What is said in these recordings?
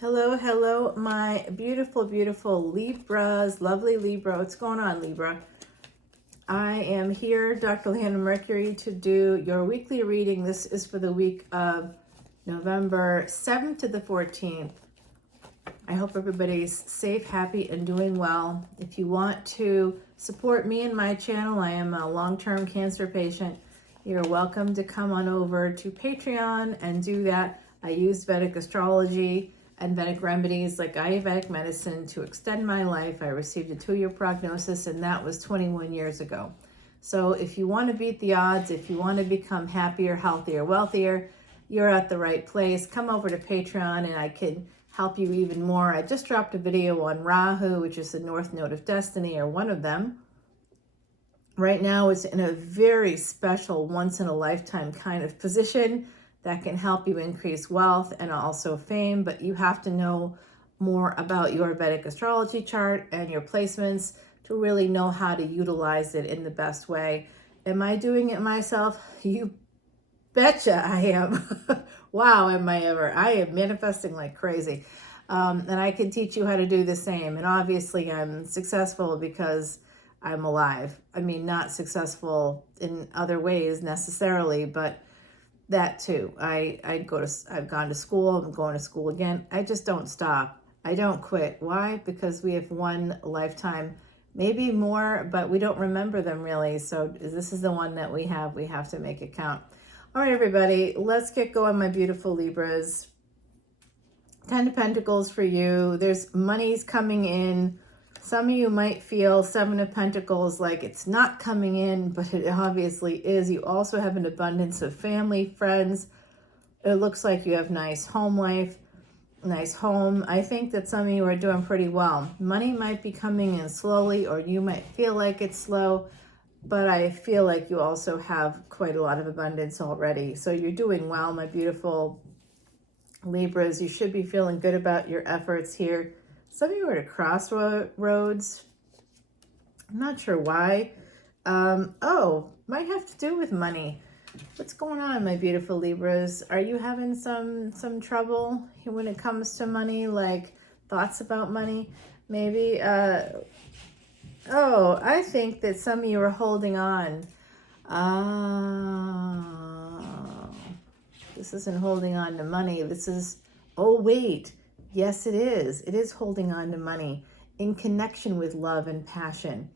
Hello, hello, my beautiful, beautiful Libras, lovely Libra. What's going on, Libra? I am here, Dr. Leona Mercury, to do your weekly reading. This is for the week of November 7th to the 14th. I hope everybody's safe, happy, and doing well. If you want to support me and my channel, I am a long-term cancer patient. You're welcome to come on over to Patreon and do that. I use Vedic Astrology and Vedic remedies like Ayurvedic medicine to extend my life. I received a 2-year prognosis, and that was 21 years ago. So if you want to beat the odds, if you want to become happier, healthier, wealthier, you're at the right place. Come over to Patreon and I can help you even more. I just dropped a video on Rahu, which is the North Node of Destiny, or one of them. Right now it's in a very special, once-in-a-lifetime kind of position that can help you increase wealth and also fame, but you have to know more about your Vedic astrology chart and your placements to really know how to utilize it in the best way. Am I doing it myself? You betcha I am. Wow, am I ever. I am manifesting like crazy. And I can teach you how to do the same. And obviously I'm successful because I'm alive. I mean, not successful in other ways necessarily, but that too. I've gone to school, I'm going to school again. I just don't stop. I don't quit. Why? Because we have one lifetime, maybe more, but we don't remember them really. So this is the one that we have to make it count. All right, everybody, let's get going, my beautiful Libras. 10 of Pentacles for you. There's money's coming in. Some of you might feel 7 of Pentacles like it's not coming in, but it obviously is. You also have an abundance of family, friends. It looks like you have nice home life, nice home. I think that some of you are doing pretty well. Money might be coming in slowly, or you might feel like it's slow, but I feel like you also have quite a lot of abundance already. So you're doing well, my beautiful Libras. You should be feeling good about your efforts here. Some of you are at a crossroads. I'm not sure why. Might have to do with money. What's going on, my beautiful Libras? Are you having some trouble when it comes to money, like thoughts about money? Maybe, I think that some of you are holding on. This isn't holding on to money. This is, oh wait. Yes, it is. It is holding on to money in connection with love and passion.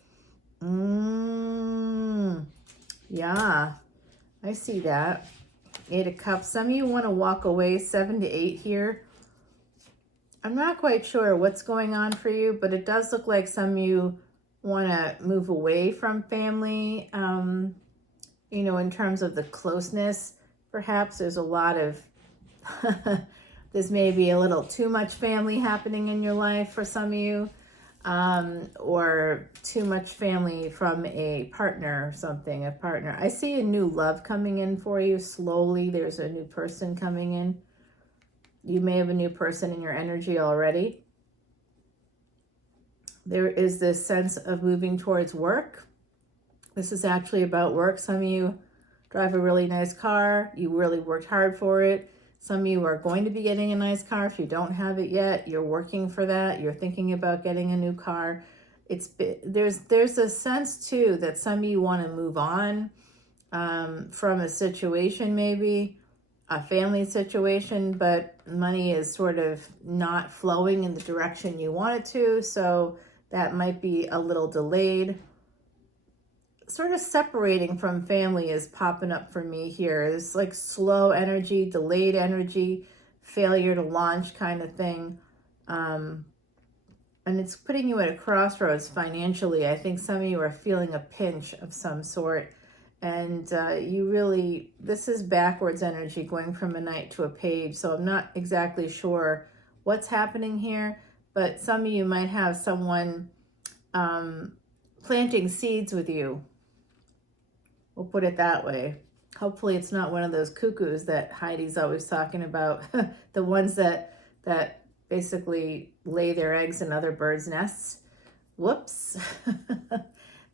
Yeah, I see that. 8 of Cups. Some of you want to walk away, 7 to 8 here. I'm not quite sure what's going on for you, but it does look like some of you want to move away from family. In terms of the closeness, perhaps there's a lot of... There's maybe a little too much family happening in your life for some of you, or too much family from a partner or something, a partner. I see a new love coming in for you slowly. There's a new person coming in. You may have a new person in your energy already. There is this sense of moving towards work. This is actually about work. Some of you drive a really nice car. You really worked hard for it. Some of you are going to be getting a nice car. If you don't have it yet, you're working for that. You're thinking about getting a new car. There's a sense too that some of you want to move on from a situation, maybe a family situation, but money is sort of not flowing in the direction you want it to. So that might be a little delayed. Sort of separating from family is popping up for me here. It's like slow energy, delayed energy, failure to launch kind of thing. And it's putting you at a crossroads financially. I think some of you are feeling a pinch of some sort. And this is backwards energy going from a knight to a page. So I'm not exactly sure what's happening here. But some of you might have someone planting seeds with you. We'll put it that way. Hopefully it's not one of those cuckoos that Heidi's always talking about. The ones that basically lay their eggs in other birds' nests. Whoops.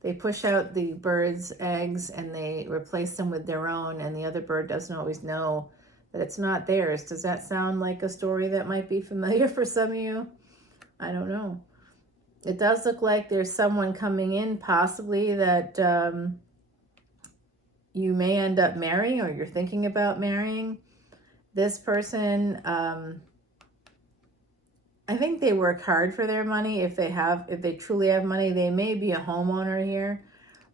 They push out the bird's eggs and they replace them with their own, and the other bird doesn't always know that it's not theirs. Does that sound like a story that might be familiar for some of you? I don't know. It does look like there's someone coming in possibly that you may end up marrying, or you're thinking about marrying. This person, I think they work hard for their money. If they truly have money, they may be a homeowner here.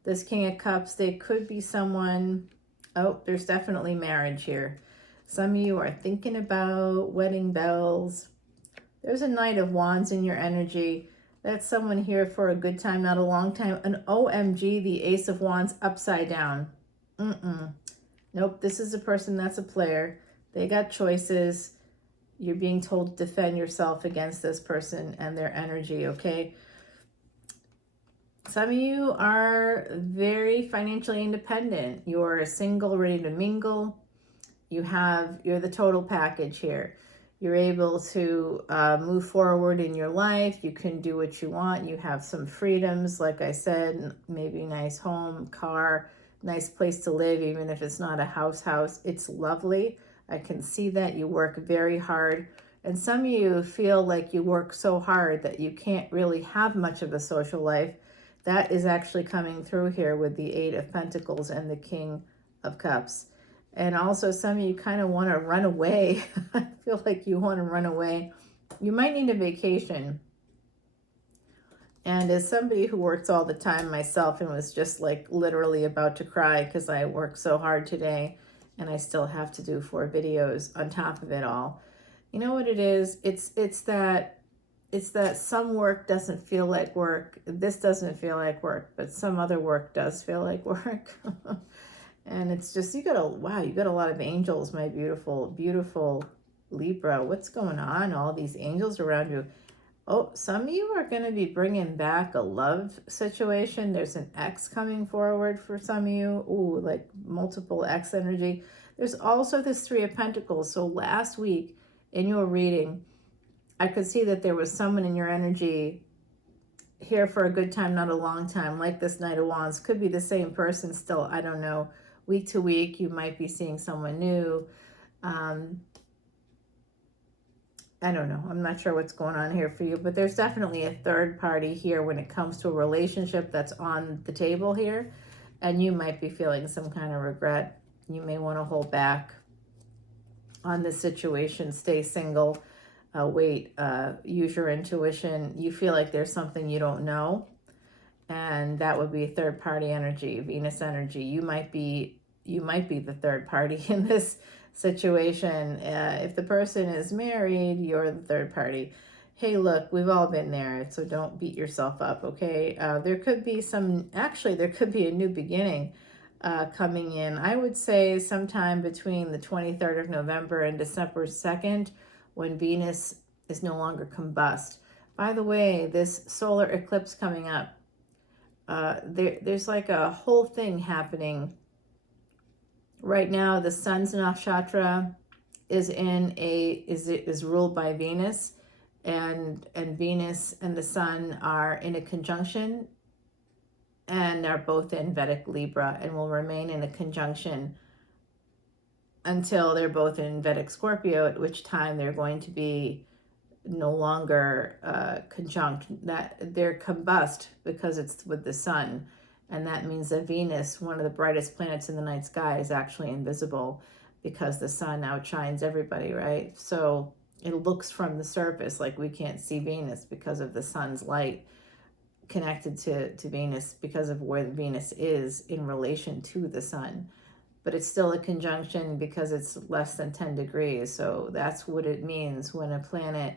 This King of Cups, they could be someone, oh, there's definitely marriage here. Some of you are thinking about wedding bells. There's a Knight of Wands in your energy. That's someone here for a good time, not a long time. An OMG, the Ace of Wands upside down. Nope, this is a person that's a player. They got choices. You're being told to defend yourself against this person and their energy, okay? Some of you are very financially independent. You're single, ready to mingle. You're the total package here. You're able to move forward in your life. You can do what you want. You have some freedoms, like I said, maybe a nice home, car, nice place to live, even if it's not a house. It's lovely. I can see that you work very hard. And some of you feel like you work so hard that you can't really have much of a social life. That is actually coming through here with the Eight of Pentacles and the King of Cups. And also some of you kind of want to run away. I feel like you want to run away. You might need a vacation. And as somebody who works all the time myself and was just like literally about to cry because I work so hard today and I still have to do 4 videos on top of it all. You know what it is? It's that some work doesn't feel like work. This doesn't feel like work, but some other work does feel like work. And it's just, you got a lot of angels, my beautiful, beautiful Libra. What's going on? All these angels around you. Oh, some of you are going to be bringing back a love situation. There's an ex coming forward for some of you. Ooh, like multiple ex energy. There's also this 3 of Pentacles. So last week in your reading, I could see that there was someone in your energy here for a good time, not a long time, like this Knight of Wands. Could be the same person still. I don't know. Week to week, you might be seeing someone new. I don't know. I'm not sure what's going on here for you, but there's definitely a third party here when it comes to a relationship that's on the table here. And you might be feeling some kind of regret. You may want to hold back on this situation. Stay single. Use your intuition. You feel like there's something you don't know. And that would be third party energy, Venus energy. You might be the third party in this situation. If the person is married, you're the third party. Hey, look, we've all been there, so don't beat yourself up, okay? There could be a new beginning coming in. I would say sometime between the 23rd of November and December 2nd, when Venus is no longer combust. By the way, this solar eclipse coming up, there's like a whole thing happening right now. The sun's nakshatra is ruled by Venus, and Venus and the sun are in a conjunction and are both in Vedic Libra and will remain in a conjunction until they're both in Vedic Scorpio, at which time they're going to be no longer conjunct, that they're combust because it's with the sun. And that means that Venus, one of the brightest planets in the night sky, is actually invisible because the sun outshines everybody, right? So it looks from the surface like we can't see Venus because of the sun's light connected to Venus, because of where Venus is in relation to the sun. But it's still a conjunction because it's less than 10 degrees. So that's what it means when a planet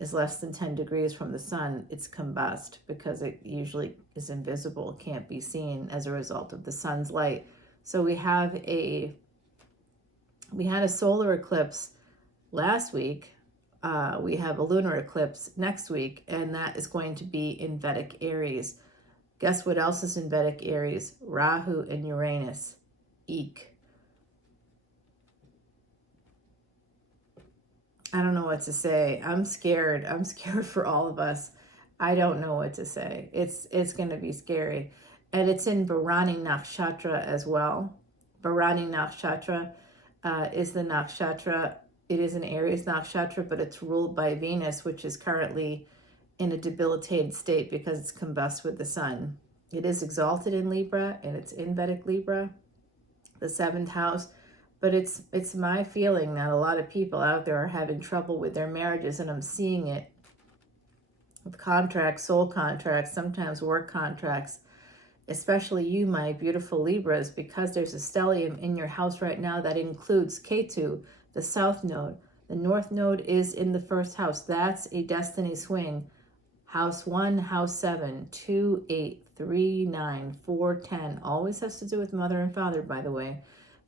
is less than 10 degrees from the sun. It's combust because it usually is invisible, can't be seen as a result of the sun's light. So we had a solar eclipse last week. We have a lunar eclipse next week, and that is going to be in Vedic Aries. Guess what else is in Vedic Aries? Rahu and Uranus. Eek. I don't know what to say. I'm scared. I'm scared for all of us. I don't know what to say. It's going to be scary. And it's in Bharani Nakshatra as well. Bharani Nakshatra. is the nakshatra. It is an Aries nakshatra, but it's ruled by Venus, which is currently in a debilitated state because it's combust with the sun. It is exalted in Libra, and it's in Vedic Libra, the 7th house. But it's my feeling that a lot of people out there are having trouble with their marriages, and I'm seeing it with contracts, soul contracts, sometimes work contracts, especially you, my beautiful Libras, because there's a stellium in your house right now that includes Ketu, the south node. The north node is in the 1st house. That's a destiny swing. House 1, house 7, 2, 8, 3, 9, 4, 10. Always has to do with mother and father, by the way.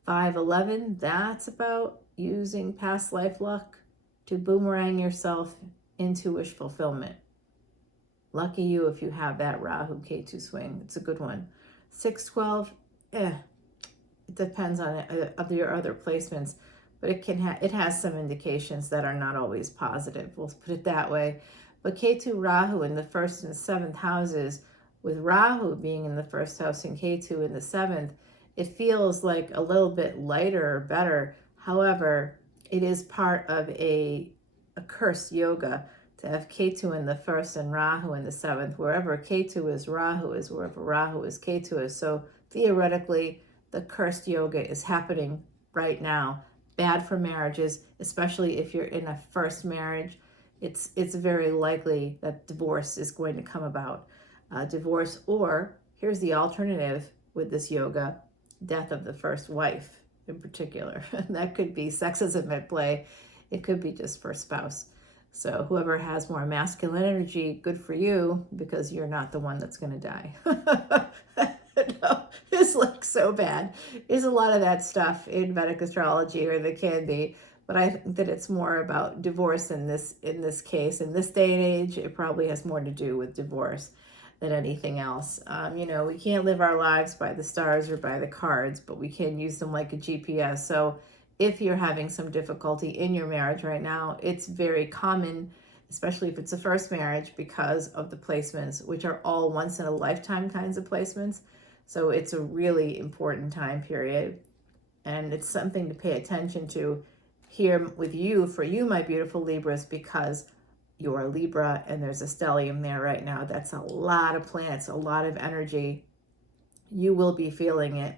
5, 11, that's about using past life luck to boomerang yourself into wish fulfillment. Lucky you if you have that Rahu Ketu swing. It's a good one. 6, 12, it depends on your other placements, but it has some indications that are not always positive. We'll put it that way. But Ketu Rahu in the 1st and 7th houses, with Rahu being in the 1st house and Ketu in the 7th, it feels like a little bit lighter or better. However, it is part of a cursed yoga to have Ketu in the 1st and Rahu in the 7th. Wherever Ketu is, Rahu is. Wherever Rahu is, Ketu is. So theoretically, the cursed yoga is happening right now. Bad for marriages, especially if you're in a first marriage. It's very likely that divorce is going to come about. Divorce, or here's the alternative with this yoga, death of the first wife in particular. That could be sexism at play. It could be just first spouse. So whoever has more masculine energy, good for you, because you're not the one that's going to die. No, it's like so bad. There's a lot of that stuff in Vedic astrology, or there can be, but I think that it's more about divorce in this case. In this day and age, it probably has more to do with divorce than anything else. We can't live our lives by the stars or by the cards, but we can use them like a GPS. So if you're having some difficulty in your marriage right now, it's very common, especially if it's a first marriage, because of the placements, which are all once in a lifetime kinds of placements. So it's a really important time period, and it's something to pay attention to here with you, for you, my beautiful Libras, because you're a Libra and there's a stellium there right now. That's a lot of planets, a lot of energy. You will be feeling it,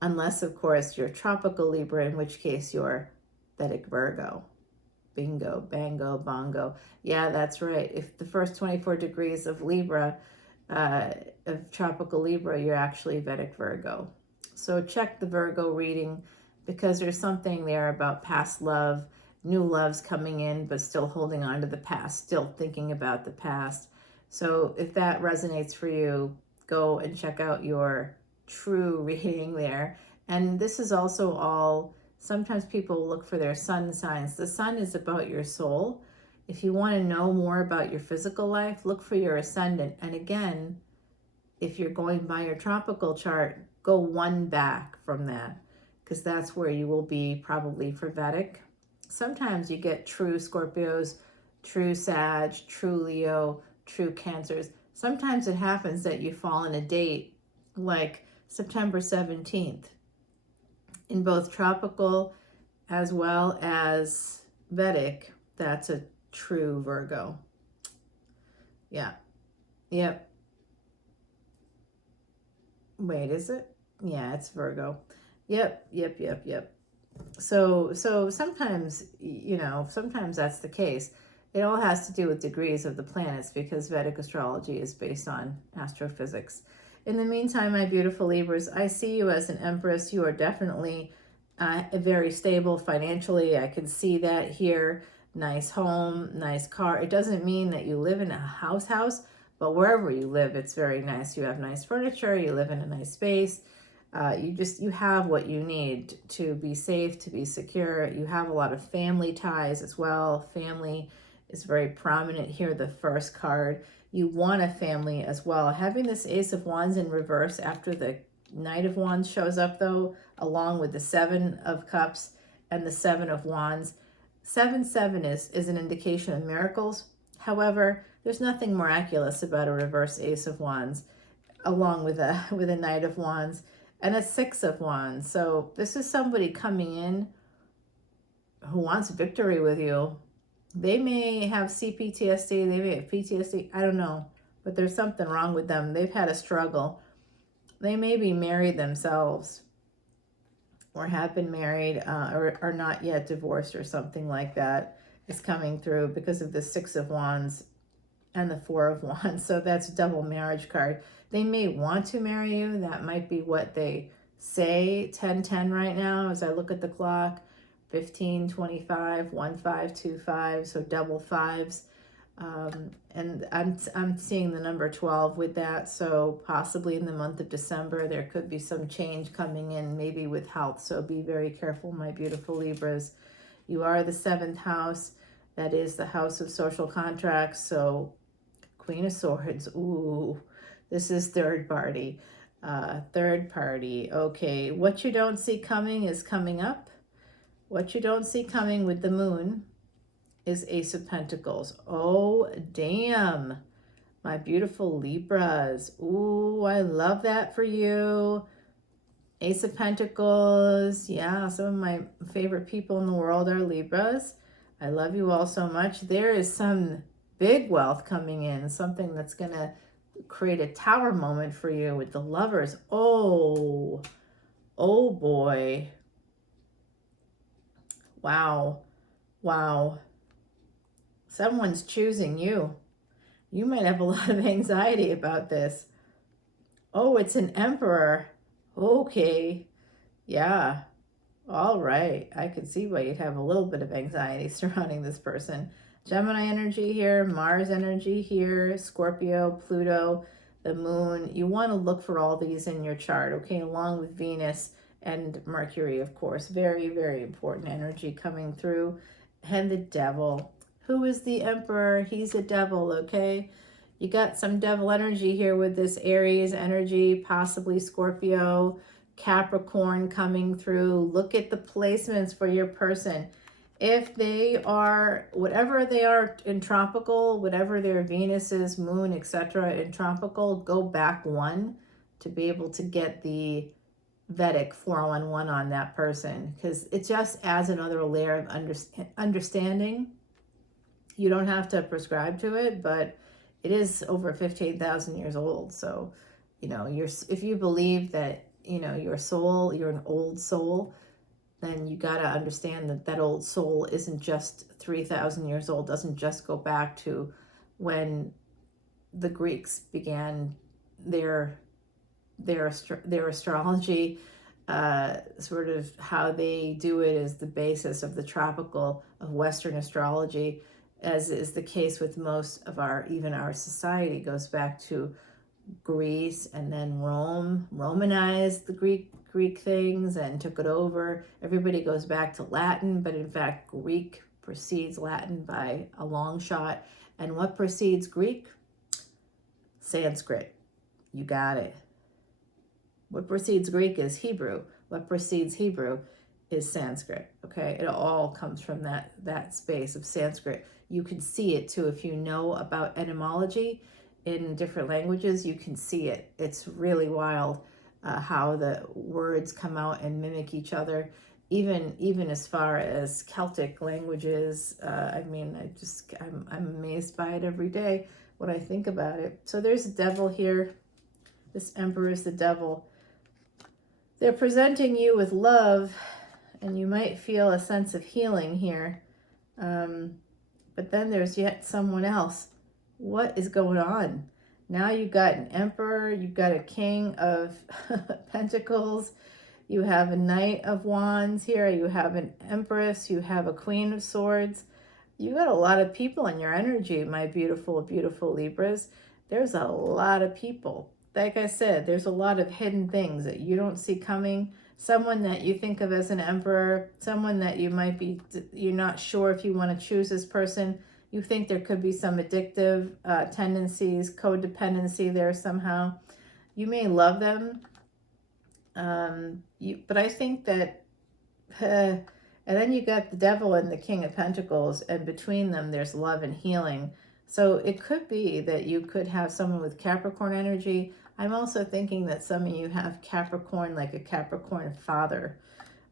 unless, of course, you're tropical Libra, in which case you're Vedic Virgo. Bingo, bango, bongo. Yeah, that's right. If the first 24 degrees of Libra, of tropical Libra, you're actually Vedic Virgo. So check the Virgo reading, because there's something there about past love, new loves coming in, but still holding on to the past, still thinking about the past. So if that resonates for you, go and check out your true reading there. And this is also all, sometimes people look for their sun signs. The sun is about your soul. If you want to know more about your physical life, look for your ascendant. And again, if you're going by your tropical chart, go one back from that, because that's where you will be probably for Vedic. Sometimes you get true Scorpios, true Sag, true Leo, true Cancers. Sometimes it happens that you fall in a date like September 17th. In both tropical as well as Vedic, that's a true Virgo. Yeah. Yep. Wait, is it? Yeah, it's Virgo. Yep. So sometimes, sometimes that's the case. It all has to do with degrees of the planets, because Vedic astrology is based on astrophysics. In the meantime, my beautiful Libras, I see you as an empress. You are definitely very stable financially. I can see that here. Nice home, nice car. It doesn't mean that you live in a house, but wherever you live, it's very nice. You have nice furniture. You live in a nice space. You have what you need to be safe, to be secure. You have a lot of family ties as well. Family is very prominent here, the first card. You want a family as well. Having this Ace of Wands in reverse after the Knight of Wands shows up, though, along with the Seven of Cups and the Seven of Wands. 7-7 is an indication of miracles. However, there's nothing miraculous about a reverse Ace of Wands along with a Knight of Wands. and a Six of Wands. So this is somebody coming in who wants victory with you. They may have CPTSD, they may have PTSD, I don't know, but there's something wrong with them. They've had a struggle. They may be married themselves, or have been married, or are not yet divorced, or something like that is coming through because of the Six of Wands and the Four of Wands. So that's a double marriage card. They may want to marry you. That might be what they say. 10-10 right now as I look at the clock. 15-25, 1-5-2-5, so double fives. And I'm seeing the number 12 with that. So possibly in the month of December, there could be some change coming in, maybe with health. So be very careful, my beautiful Libras. You are the 7th house. That is the house of social contracts. So Queen of Swords. Ooh, this is third party. Third party. Okay, what you don't see coming is coming up. What you don't see coming with the moon is Ace of Pentacles. Oh, damn. My beautiful Libras. Ooh, I love that for you. Ace of Pentacles. Yeah, some of my favorite people in the world are Libras. I love you all so much. There is some big wealth coming in. Something that's going to create a tower moment for you with the Lovers. Oh, oh boy. Wow. Wow. Someone's choosing you. You might have a lot of anxiety about this. Oh, it's an Emperor. Okay. Yeah. All right. I can see why you'd have a little bit of anxiety surrounding this person. Gemini energy here, Mars energy here, Scorpio, Pluto, the moon. You want to look for all these in your chart, okay, along with Venus and Mercury, of course. Very, very important energy coming through. And the devil. Who is the Emperor? He's a devil, okay? You got some devil energy here with this Aries energy, possibly Scorpio, Capricorn coming through. Look at the placements for your person. If they are, whatever they are in tropical, whatever their Venus is, moon, etc. in tropical, go back one to be able to get the Vedic 411 on that person, because it just adds another layer of understanding. You don't have to prescribe to it, but it is over 15,000 years old. So, you know, if you believe that, you know, your soul, you're an old soul, then you got to understand that that old soul isn't just 3,000 years old, doesn't just go back to when the Greeks began their astrology. Sort of how they do it is the basis of the tropical of Western astrology, as is the case with most of even our society, goes back to Greece, and then Rome Romanized the Greek things and took it over. Everybody goes back to Latin, but in fact Greek precedes Latin by a long shot. And what precedes Greek? Sanskrit. You got it. What precedes Greek is Hebrew. What precedes Hebrew is Sanskrit. Okay, it all comes from that space of Sanskrit. You can see it too if you know about etymology in different languages. You can see it. It's really wild how the words come out and mimic each other. Even as far as Celtic languages. I mean, I'm amazed by it every day when I think about it. So there's a devil here. This Emperor is the devil. They're presenting you with love, and you might feel a sense of healing here. But then there's yet someone else. What is going on? Now you've got an Emperor, you've got a King of Pentacles, you have a Knight of Wands here, you have an Empress, you have a Queen of Swords. You got a lot of people in your energy, my beautiful, beautiful Libras. There's a lot of people. Like I said, there's a lot of hidden things that you don't see coming. Someone that you think of as an Emperor, someone that you're not sure if you want to choose this person. You think there could be some addictive tendencies, codependency there somehow. You may love them, but I think that, and then you got the Devil and the King of Pentacles, and between them there's love and healing. So it could be that you could have someone with Capricorn energy, I'm also thinking that some of you have Capricorn, like a Capricorn father,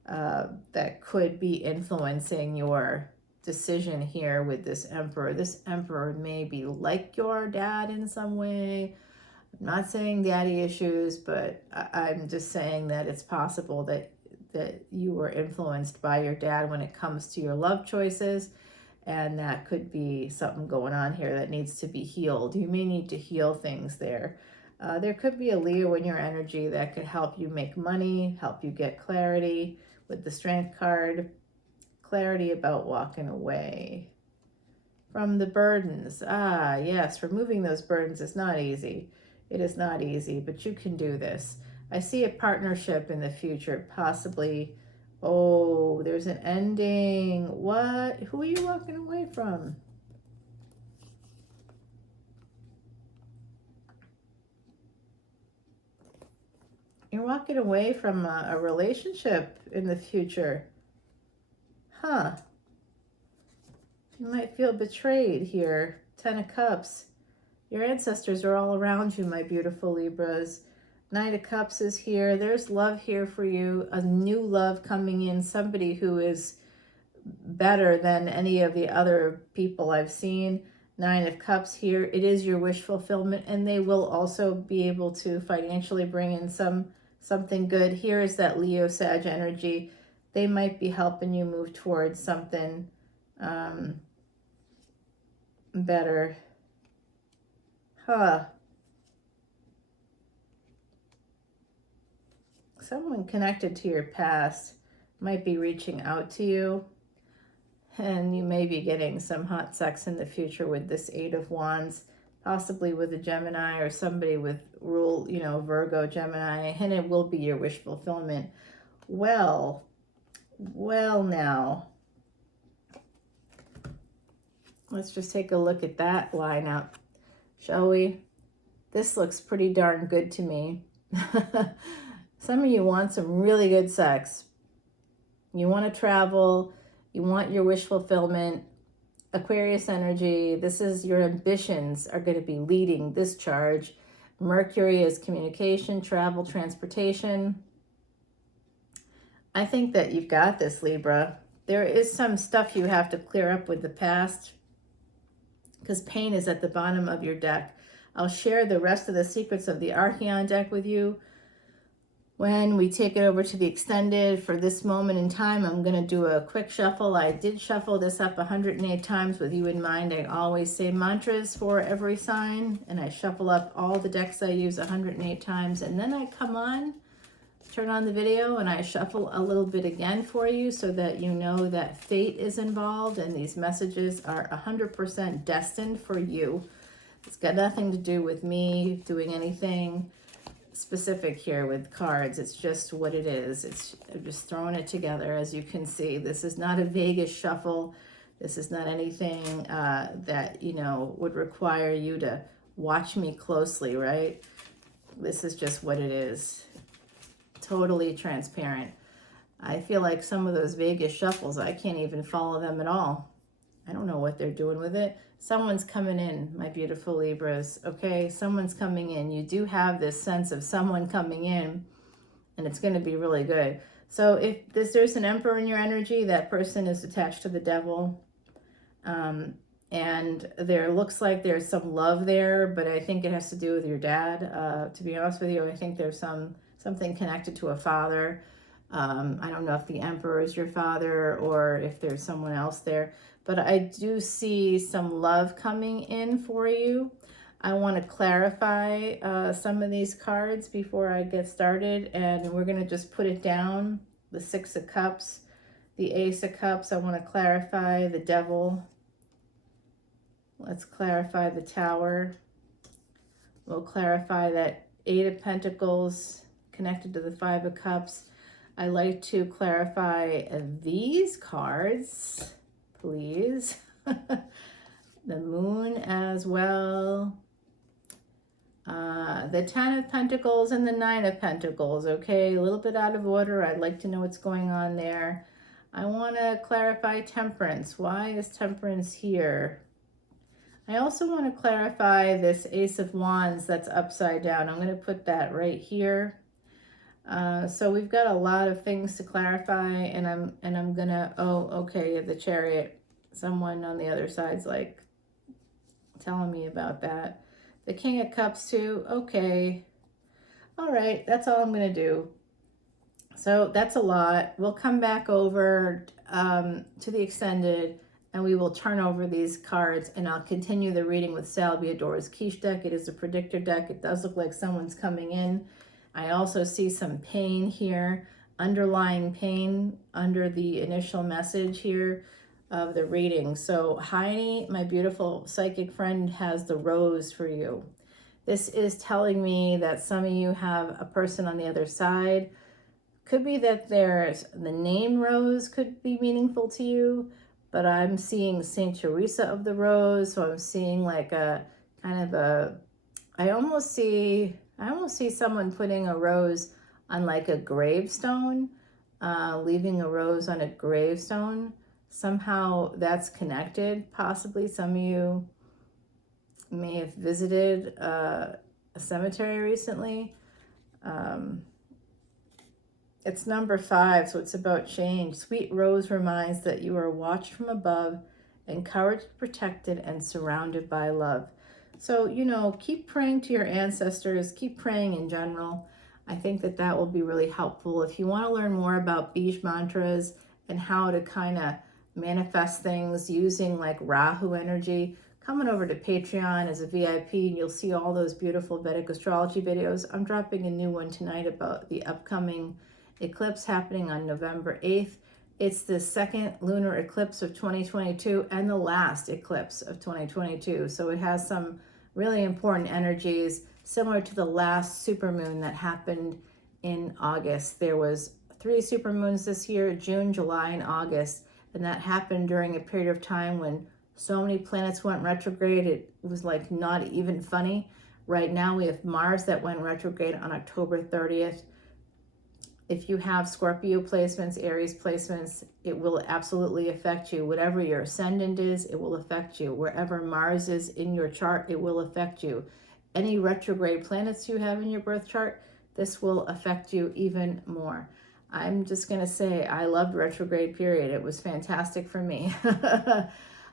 that could be influencing your decision here with this Emperor. This Emperor may be like your dad in some way. I'm not saying daddy issues, but I'm just saying that it's possible that you were influenced by your dad when it comes to your love choices, and that could be something going on here that needs to be healed. You may need to heal things there. There could be a Leo in your energy that could help you make money, help you get clarity with the Strength card, clarity about walking away from the burdens. Ah, yes, removing those burdens is not easy. It is not easy, but you can do this. I see a partnership in the future, possibly. Oh, there's an ending. What? Who are you walking away from? You're walking away from a relationship in the future. Huh. You might feel betrayed here. 10 of Cups. Your ancestors are all around you, my beautiful Libras. Knight of Cups is here. There's love here for you. A new love coming in. Somebody who is better than any of the other people I've seen. 9 of Cups here. It is your wish fulfillment, and they will also be able to financially bring in something good. Here is that Leo Sag energy. They might be helping you move towards something better. Huh. Someone connected to your past might be reaching out to you, and you may be getting some hot sex in the future with this 8 of Wands, possibly with a Gemini or somebody with rule, Virgo, Gemini, and it will be your wish fulfillment. Well now, let's just take a look at that lineup, shall we? This looks pretty darn good to me. Some of you want some really good sex. You want to travel. You want your wish fulfillment. Aquarius energy. This is your ambitions are going to be leading this charge. Mercury is communication, travel, transportation. I think that you've got this, Libra. There is some stuff you have to clear up with the past because pain is at the bottom of your deck. I'll share the rest of the secrets of the Archeon deck with you when we take it over to the extended. For this moment in time, I'm going to do a quick shuffle. I did shuffle this up 108 times with you in mind. I always say mantras for every sign, and I shuffle up all the decks I use 108 times, and then I come on, turn on the video, and I shuffle a little bit again for you so that you know that fate is involved and these messages are 100% destined for you. It's got nothing to do with me doing anything specific here with cards. It's just what it is. I'm just throwing it together. As you can see, this is not a Vegas shuffle. This is not anything that would require you to watch me closely, right? This is just what it is. Totally transparent. I feel like some of those Vegas shuffles, I can't even follow them at all. I don't know what they're doing with it. Someone's coming in, my beautiful Libras, okay? Someone's coming in. You do have this sense of someone coming in, and it's going to be really good. So if there's an Emperor in your energy, that person is attached to the devil. And there looks like there's some love there, but I think it has to do with your dad. To be honest with you, I think there's something connected to a father. I don't know if the Emperor is your father or if there's someone else there, but I do see some love coming in for you. I want to clarify some of these cards before I get started, and we're going to just put it down. The 6 of Cups, the Ace of Cups. I want to clarify the Devil. Let's clarify the Tower. We'll clarify that 8 of Pentacles connected to the 5 of Cups. I like to clarify these cards, please. The Moon as well. The 10 of Pentacles and the 9 of Pentacles, okay? A little bit out of order. I'd like to know what's going on there. I want to clarify Temperance. Why is Temperance here? I also want to clarify this Ace of Wands that's upside down. I'm going to put that right here. So we've got a lot of things to clarify, and I'm gonna, oh, okay, the Chariot. Someone on the other side's like telling me about that. The King of Cups too. Okay. All right, that's all I'm gonna do. So that's a lot. We'll come back over to the extended, and we will turn over these cards, and I'll continue the reading with Salviador's Quiche deck. It is a predictor deck. It does look like someone's coming in. I also see some pain here, underlying pain under the initial message here of the reading. So Heidi, my beautiful psychic friend, has the rose for you. This is telling me that some of you have a person on the other side. Could be that there's the name Rose could be meaningful to you, but I'm seeing Saint Teresa of the Rose. So I'm seeing like a kind of a, I almost see someone putting a rose on like a gravestone, leaving a rose on a gravestone. Somehow that's connected. Possibly some of you may have visited a cemetery recently. It's number 5, so it's about change. Sweet Rose reminds that you are watched from above, encouraged, protected, and surrounded by love. So, you know, keep praying to your ancestors, keep praying in general. I think that that will be really helpful. If you want to learn more about Bij mantras and how to kind of manifest things using like Rahu energy, come on over to Patreon as a VIP and you'll see all those beautiful Vedic astrology videos. I'm dropping a new one tonight about the upcoming eclipse happening on November 8th. It's the second lunar eclipse of 2022 and the last eclipse of 2022. So it has some really important energies similar to the last supermoon that happened in August. There was 3 supermoons this year, June, July, and August. And that happened during a period of time when so many planets went retrograde. It was like not even funny. Right now we have Mars that went retrograde on October 30th. If you have Scorpio placements, Aries placements, it will absolutely affect you. Whatever your ascendant is, it will affect you. Wherever Mars is in your chart, it will affect you. Any retrograde planets you have in your birth chart, this will affect you even more. I'm just going to say I loved retrograde period. It was fantastic for me.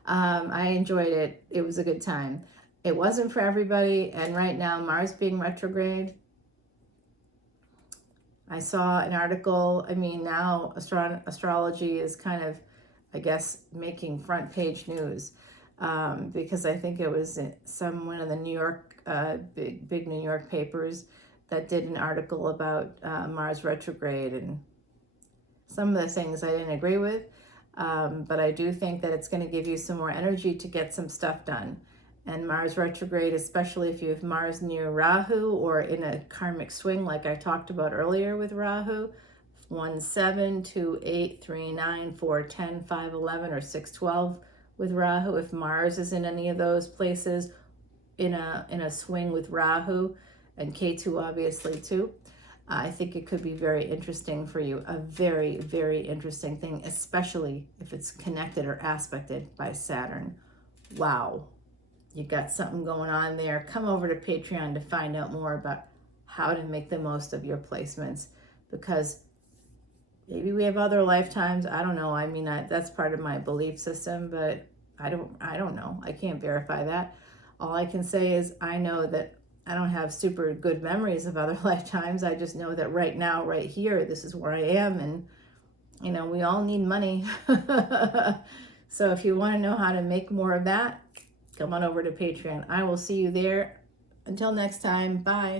I enjoyed it. It was a good time. It wasn't for everybody. And right now, Mars being retrograde, I saw an article. I mean, now astrology is kind of, I guess, making front page news because I think it was one of the New York, big New York papers that did an article about Mars retrograde, and some of the things I didn't agree with, but I do think that it's going to give you some more energy to get some stuff done. And Mars retrograde, especially if you have Mars near Rahu or in a karmic swing like I talked about earlier with Rahu, 1, 7, 2, 8, 3, 9, 4, 10, 5, 11, or 6, 12 with Rahu. If Mars is in any of those places in a swing with Rahu, and Ketu obviously too, I think it could be very interesting for you. A very, very interesting thing, especially if it's connected or aspected by Saturn. Wow. You got something going on there. Come over to Patreon to find out more about how to make the most of your placements, because maybe we have other lifetimes. I don't know. I mean, that's part of my belief system, but I don't know. I can't verify that. All I can say is I know that I don't have super good memories of other lifetimes. I just know that right now, right here, this is where I am. And, you know, we all need money. So if you want to know how to make more of that, come on over to Patreon. I will see you there. Until next time, bye.